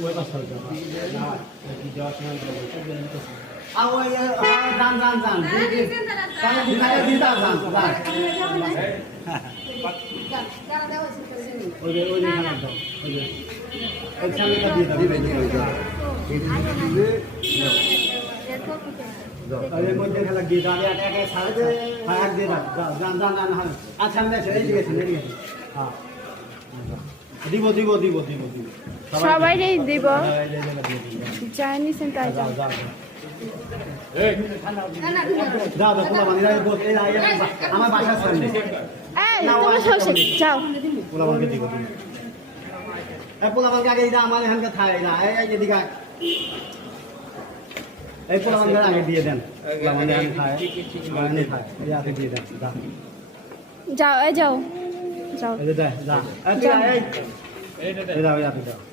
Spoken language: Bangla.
ওই পাশে না কি যাওয়ার সময় ওই যান যান যান তাহলে দিদা যান ওই যে ওই খানা দাও ওই যে ওই সামনেটা দিয়ে দাও দিবে এর মধ্যে খেলা দিয়ে দাও একে সাড়ে এক দিয়ে দাও যান যান যান আচ্ছা সামনে এসে এই দিকে হ্যাঁ দিব দিব দিব দিব দিব সবাইকেই দিব জানি সেন্টার যাও যাও পোলা বানি আমার বাসার সামনে এই তুমি সরছে যাও পোলা বানকে দিব পোলা বানকে আগে আমার এখানকে থাই না এই যেদিকে এই পোলা বানকে আগে দিয়ে দেন পোলা বানকে আমি খাই আমি খাই এই আগে দিয়ে দেন যাও এই যাও যাও এই যা যা এই যাও এই যাও